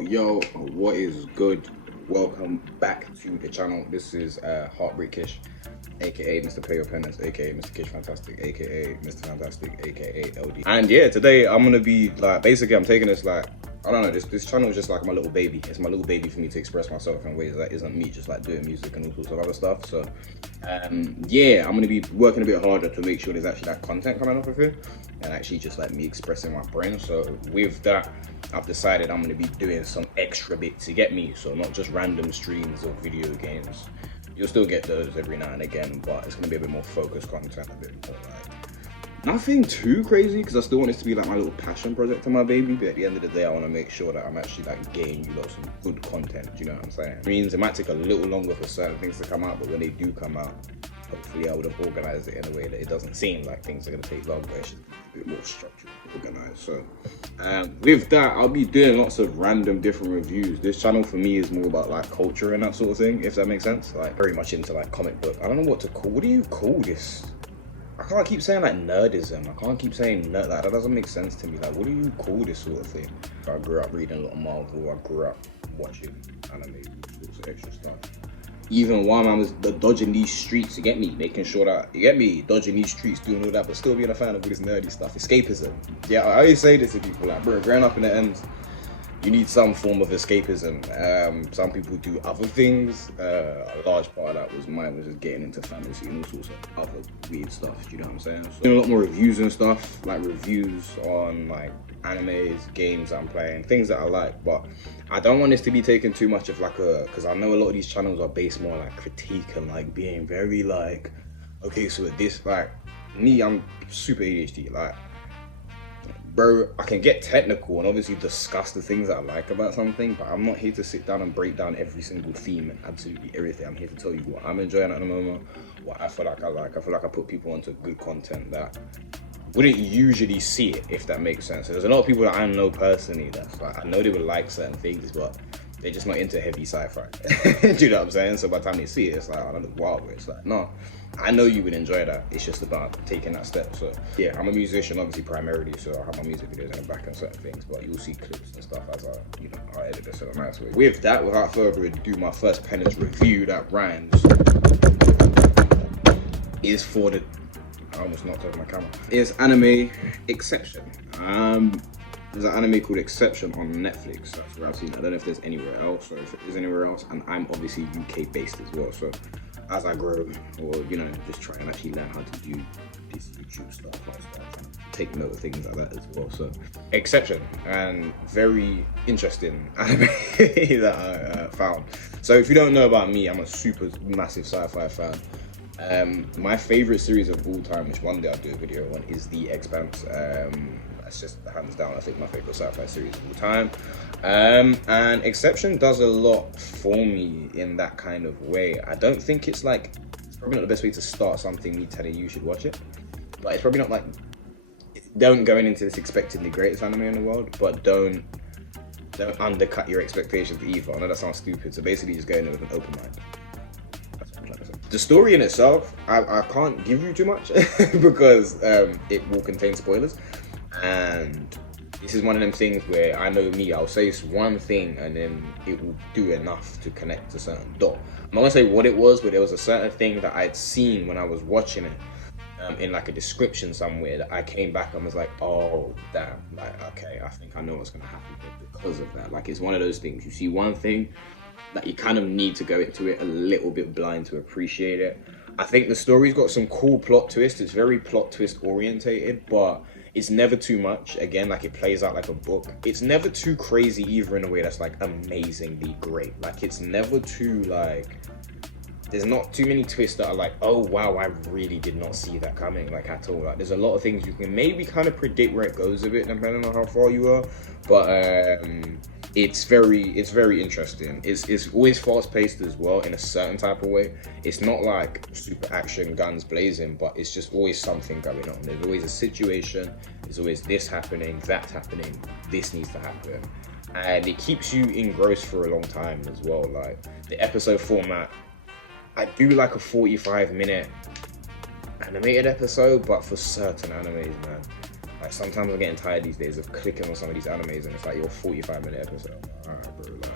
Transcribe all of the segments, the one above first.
Yo, what is good? Welcome back to the channel. This is Heartbreak Kish, aka Mr. Play Your Penance, aka Mr. Kish Fantastic, aka Mr. Fantastic, aka LD. And yeah, today I'm gonna be like, basically I'm taking this like, I don't know, this channel is just like my little baby. It's my little baby for me to express myself in ways that isn't me just like doing music and all sorts of other stuff. So yeah, I'm gonna be working a bit harder to make sure there's actually that content coming off of it and actually just like me expressing my brain. So with that, I've decided I'm gonna be doing some extra bits, you get me? So not just random streams of video games. You'll still get those every now and again, but it's gonna be a bit more focused content, a bit more like, nothing too crazy, because I still want this to be like my little passion project to my baby, but at the end of the day, I want to make sure that I'm actually like getting you lot some good content, you know what I'm saying? It means it might take a little longer for certain things to come out, but when they do come out, hopefully I would have organized it in a way that it doesn't seem like things are going to take long, but it's just a bit more structured, organized. So with that, I'll be doing lots of random different reviews. This channel for me is more about like culture and that sort of thing, if that makes sense. Like very much into like comic book. I don't know what to call, what do you call this? I can't keep saying like nerdism. I can't keep saying nerd. Like, that doesn't make sense to me. Like, what do you call this sort of thing? I grew up reading a lot of Marvel. I grew up watching anime, sorts of extra stuff. Even while I was dodging these streets, you get me? Making sure that, you get me? Dodging these streets, doing all that, but still being a fan of all this nerdy stuff. Escapism. Yeah, I always say this to people, like, bro, growing up in the ends, you need some form of escapism. Some people do other things. A large part of that was mine, was just getting into fantasy and all sorts of other weird stuff, do you know what I'm saying? So doing a lot more reviews and stuff, like reviews on like animes, games I'm playing, things that I like, but I don't want this to be taken too much of like a, because I know a lot of these channels are based more like critique and like being very like, okay, so with this, like me, I'm super ADHD, like, bro, I can get technical and obviously discuss the things that I like about something, but I'm not here to sit down and break down every single theme and absolutely everything. I'm here to tell you what I'm enjoying at the moment, what I feel like I like. I feel like I put people onto good content that wouldn't usually see it, if that makes sense. So there's a lot of people that I know personally that's like, I know they would like certain things, but they're just not into heavy sci-fi. Do you know what I'm saying? So by the time they see it, it's like, I don't know, wild, but it's like, no, I know you would enjoy that. It's just about taking that step. So yeah, I'm a musician, obviously primarily, so I have my music videos in the back and certain things, but you'll see clips and stuff as I edit this in a nice way. With that, without further ado, my first penance review that rhymes is for the, I almost knocked over my camera, is anime Exception. There's an anime called Exception on Netflix. That's where I've seen it. I don't know if there's anywhere else, or if it is anywhere else, and I'm obviously UK based as well, so as I grow, or you know, just try and actually learn how to do this YouTube stuff, I'll start trying to take note of things like that as well. So Exception, and very interesting anime that I found. So if you don't know about me, I'm a super massive sci-fi fan. My favorite series of all time, which one day I'll do a video on, is The Expanse. That's just hands down, I think, my favorite sci-fi series of all time. And Exception does a lot for me in that kind of way. I don't think it's like, it's probably not the best way to start something, me telling you should watch it, but it's probably not like, don't go into this expecting the greatest anime in the world, but don't undercut your expectations either. I know that sounds stupid, so basically just go in there with an open mind. The story in itself, I can't give you too much because it will contain spoilers, and this is one of them things where I know me, I'll say one thing and then it will do enough to connect a certain dot. I'm not gonna say what it was, but there was a certain thing that I'd seen when I was watching it in like a description somewhere that I came back and was like, oh damn, like okay, I think I know what's gonna happen because of that. Like, it's one of those things, you see one thing that you kind of need to go into it a little bit blind to appreciate it. I think the story's got some cool plot twists. It's very plot twist orientated, but it's never too much. Again, like, it plays out like a book. It's never too crazy either in a way that's like amazingly great. Like, it's never too like, there's not too many twists that are like, oh wow, I really did not see that coming, like, at all. Like, there's a lot of things you can maybe kind of predict where it goes a bit depending on how far you are, but it's very interesting. It's always fast-paced as well in a certain type of way. It's not like super action, guns blazing, but it's just always something going on. There's always a situation, there's always this happening, that happening, this needs to happen. And it keeps you engrossed for a long time as well. Like, the episode format, I do like a 45-minute animated episode, but for certain animes, man, Like sometimes I'm getting tired these days of clicking on some of these animes and it's like your 45-minute episode. Alright, bro, like.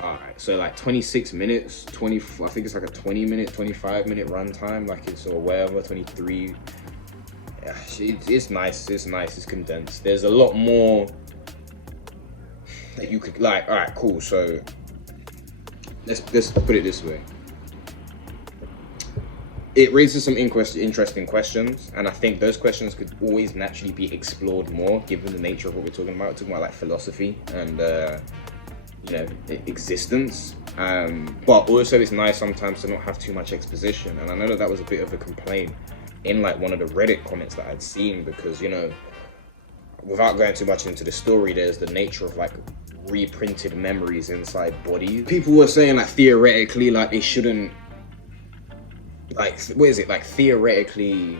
Alright, so like 26 minutes, I think it's like a 20-minute, 25-minute runtime, like it's or whatever, 23. Yeah, it's nice, it's condensed. There's a lot more that you could like. Alright, cool. So let's put it this way. It raises some interesting questions, and I think those questions could always naturally be explored more, given the nature of what we're talking about. We're talking about like philosophy and existence. But also, it's nice sometimes to not have too much exposition. And I know that was a bit of a complaint in like one of the Reddit comments that I'd seen, because without going too much into the story, there's the nature of like reprinted memories inside bodies. People were saying like theoretically, like they shouldn't. Like, what is it? Like, theoretically,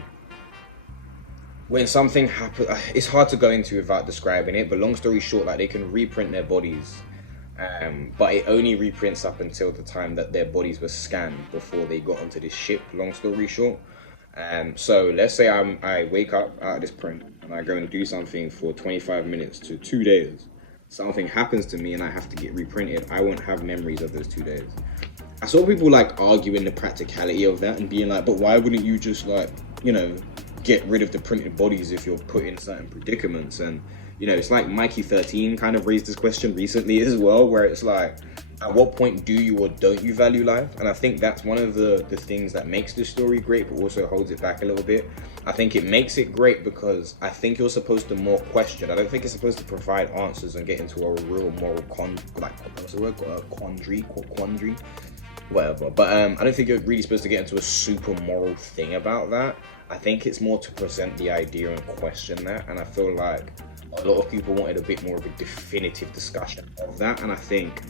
when something happens, it's hard to go into without describing it, but long story short, like, they can reprint their bodies, but it only reprints up until the time that their bodies were scanned before they got onto this ship, long story short. So, let's say I wake up out of this print, and I go and do something for 25 minutes to 2 days. Something happens to me, and I have to get reprinted. I won't have memories of those 2 days. I saw people like arguing the practicality of that and being like, but why wouldn't you just like, get rid of the printed bodies if you're put in certain predicaments? And, it's like Mikey13 kind of raised this question recently as well, where it's like, at what point do you or don't you value life? And I think that's one of the things that makes this story great, but also holds it back a little bit. I think it makes it great because I think you're supposed to more question. I don't think it's supposed to provide answers and get into a real moral quandary. Whatever, but I don't think you're really supposed to get into a super moral thing about that. I think it's more to present the idea and question that, and I feel like a lot of people wanted a bit more of a definitive discussion of that, and I think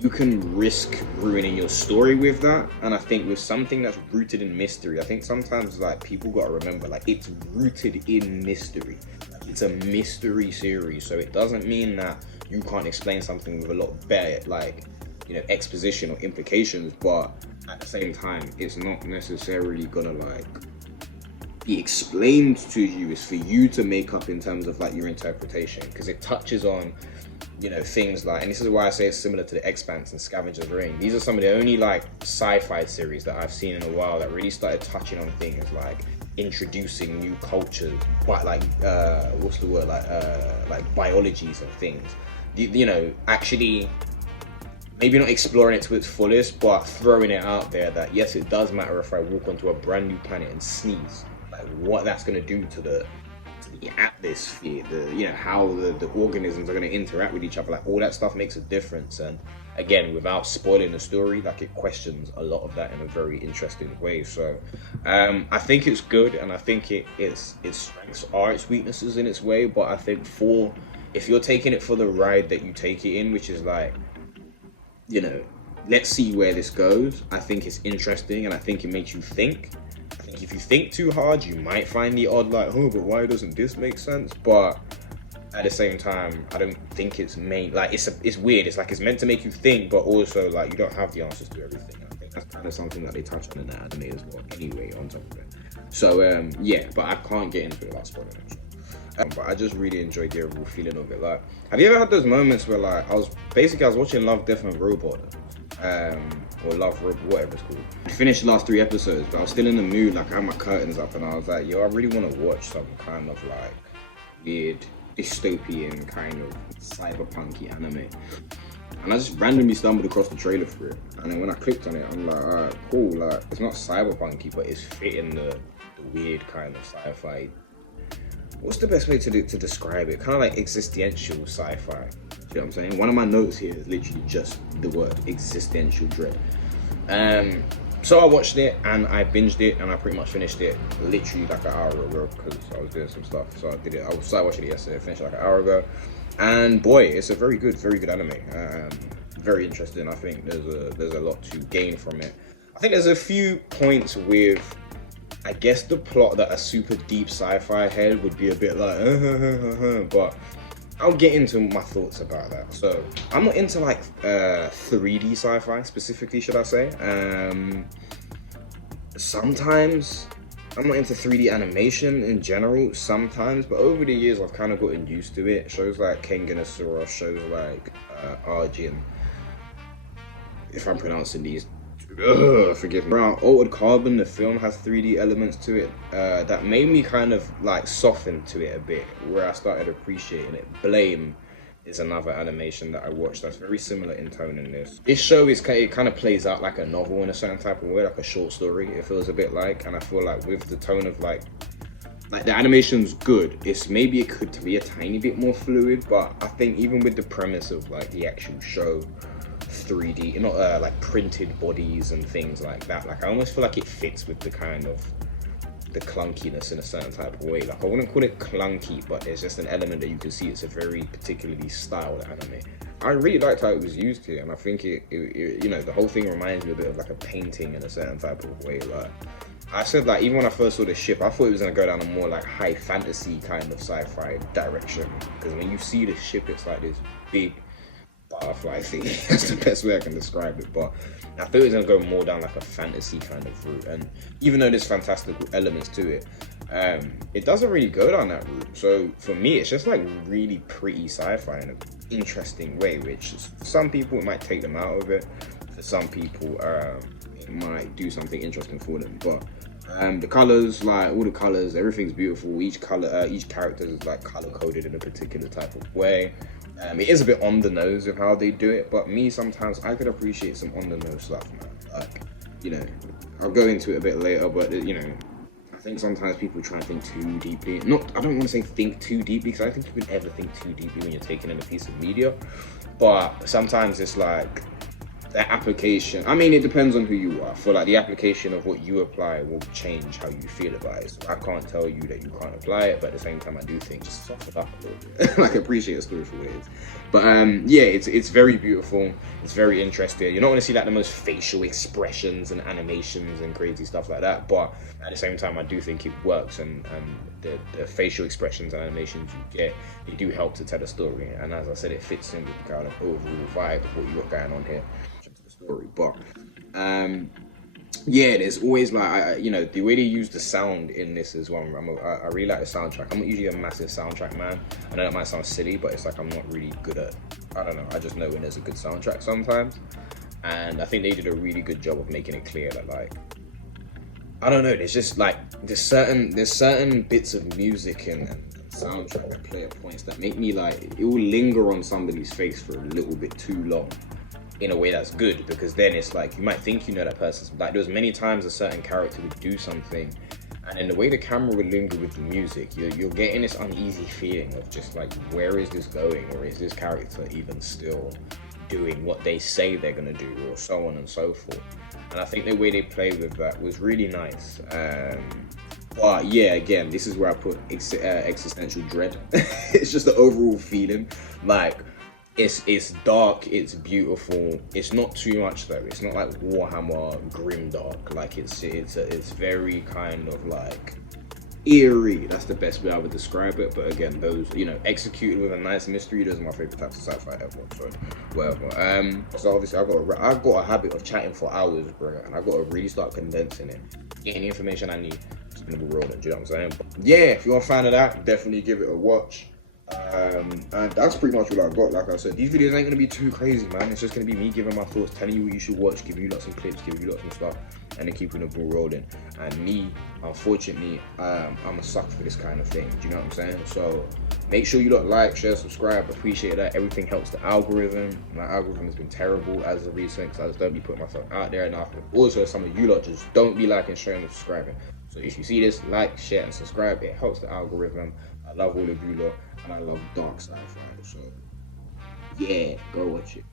you can risk ruining your story with that. And I think with something that's rooted in mystery, I think sometimes like people gotta remember, like, it's rooted in mystery. It's a mystery series, so it doesn't mean that you can't explain something with a lot better like exposition or implications, but at the same time, it's not necessarily gonna like be explained to you. It's for you to make up in terms of like your interpretation, because it touches on things like, and this is why I say it's similar to The Expanse and Scavenger's Ring. These are some of the only like sci-fi series that I've seen in a while that really started touching on things like introducing new cultures, but like what's the word, like biologies and things, actually maybe not exploring it to its fullest, but throwing it out there that yes, it does matter if I walk onto a brand new planet and sneeze. Like what that's going to do to the atmosphere, how the organisms are going to interact with each other. Like all that stuff makes a difference. And again, without spoiling the story, like it questions a lot of that in a very interesting way. So I think it's good, and I think its strengths are its weaknesses in its way. But I think if you're taking it for the ride that you take it in, which is like, let's see where this goes. I think it's interesting, and I think it makes you think. I think if you think too hard, you might find the odd like, oh, but why doesn't this make sense? But at the same time, I don't think it's it's weird. It's like it's meant to make you think, but also like you don't have the answers to everything. I think that's kind of something that they touch on in the anime as well. Anyway, on top of it. So yeah, but I can't get into it without spoiling it. But I just really enjoyed the overall feeling of it. Like, have you ever had those moments where like I was watching Love, Death and Robot, or Love, Robot, whatever it's called. I finished the last 3 episodes, but I was still in the mood. Like I had my curtains up, and I was like, yo, I really want to watch some kind of like weird dystopian kind of cyberpunky anime. And I just randomly stumbled across the trailer for it, and then when I clicked on it, I'm like, alright, cool. Like it's not cyberpunky, but it's fitting the weird kind of sci-fi. What's the best way to describe it? Kind of like existential sci-fi. You know what I'm saying? One of my notes here is literally just the word existential dread. So I watched it and I binged it and I pretty much finished it literally like an hour ago because I was doing some stuff. So I did it. I started watching it yesterday. Finished it like an hour ago. And boy, it's a very good anime. Very interesting. I think there's a lot to gain from it. I think there's a few points with, I guess, the plot that a super deep sci-fi head would be a bit like, but I'll get into my thoughts about that. So I'm not into like 3D sci-fi specifically, should I say. Sometimes I'm not into 3D animation in general sometimes, but over the years I've kind of gotten used to it. Shows like Kengan Asura, shows like Arjun, if I'm pronouncing these, forgive me. Around Altered Carbon, the film has 3D elements to it that made me kind of like soften to it a bit, where I started appreciating it. Blame is another animation that I watched that's very similar in tone in this. This show is it kind of plays out like a novel in a certain type of way, like a short story, it feels a bit like, and I feel like with the tone of like the animation's good, it's maybe it could be a tiny bit more fluid, but I think even with the premise of like the actual show 3D, not like printed bodies and things like that, like I almost feel like it fits with the kind of the clunkiness in a certain type of way. Like I wouldn't call it clunky, but there's just an element that you can see it's a very particularly styled anime. I really liked how it was used here, and I think it you know, the whole thing reminds me a bit of like a painting in a certain type of way. Like I said, like even when I first saw the ship, I thought it was gonna go down a more like high fantasy kind of sci-fi direction, because when you see the ship, it's like this big butterfly thing. That's the best way I can describe it. But I thought it was gonna go more down like a fantasy kind of route, and even though there's fantastical elements to it, it doesn't really go down that route. So for me, it's just like really pretty sci-fi in an interesting way, which for some people it might take them out of it. For some people, it might do something interesting for them. But the colors, like all the colors, everything's beautiful. Each color, each character is like color coded in a particular type of way. It is a bit on the nose of how they do it, but me, sometimes I could appreciate some on the nose stuff, man. Like, you know, I'll go into it a bit later, but you know, I think sometimes people try to think too deeply. I don't want to say think too deeply, because I don't think you can ever think too deeply when you're taking in a piece of media, but sometimes it's like the application, I mean, it depends on who you are. For like the application of what you apply will change how you feel about it. So I can't tell you that you can't apply it, but at the same time I do think just soften up a little bit. Like appreciate the story for what it is. But yeah, it's very beautiful, it's very interesting. You're not gonna see like the most facial expressions and animations and crazy stuff like that, but at the same time I do think it works, and the facial expressions and animations you get, they do help to tell a story. And as I said, it fits in with the kind of overall vibe of what you got going on here. Story, but yeah, there's always like you know, the way they use the sound in this as well. I really like the soundtrack. I'm not usually a massive soundtrack man. I know that might sound silly, but it's like I'm not really good at, I don't know, I just know when there's a good soundtrack sometimes, and I think they did a really good job of making it clear that, like, I don't know, there's just like there's certain bits of music and soundtrack that play at points that make me like, it will linger on somebody's face for a little bit too long, in a way that's good, because then it's like you might think you know that person's, like there was many times a certain character would do something, and in the way the camera would linger with the music, you're getting this uneasy feeling of just like, where is this going, or is this character even still doing what they say they're gonna do, or so on and so forth. And I think the way they played with that was really nice. But yeah, again, this is where I put existential dread. It's just the overall feeling, like it's dark, it's beautiful, it's not too much though. It's not like Warhammer grimdark, like it's very kind of like eerie. That's the best way I would describe it. But again, those, you know, executed with a nice mystery, those are my favorite types of sci-fi ever. So whatever. So obviously I've got a habit of chatting for hours, bro, and I've got to really start condensing it, getting the information I need. It's gonna be rolling, do you know what I'm saying? But yeah, if you're a fan of that, definitely give it a watch. And that's pretty much what I got. Like I said, these videos ain't gonna be too crazy, man. It's just gonna be me giving my thoughts, telling you what you should watch, giving you lots of clips, giving you lots of stuff, and then keeping the ball rolling. And me, unfortunately, I'm a sucker for this kind of thing. Do you know what I'm saying? So make sure you like, share, subscribe. Appreciate that. Everything helps the algorithm. My algorithm has been terrible as of recent, because I just don't be putting myself out there enough. And also, some of you lot just don't be liking, sharing, and subscribing. So if you see this, like, share, and subscribe. It helps the algorithm. I love all of you lot, and I love dark sci-fi. So yeah, go watch it.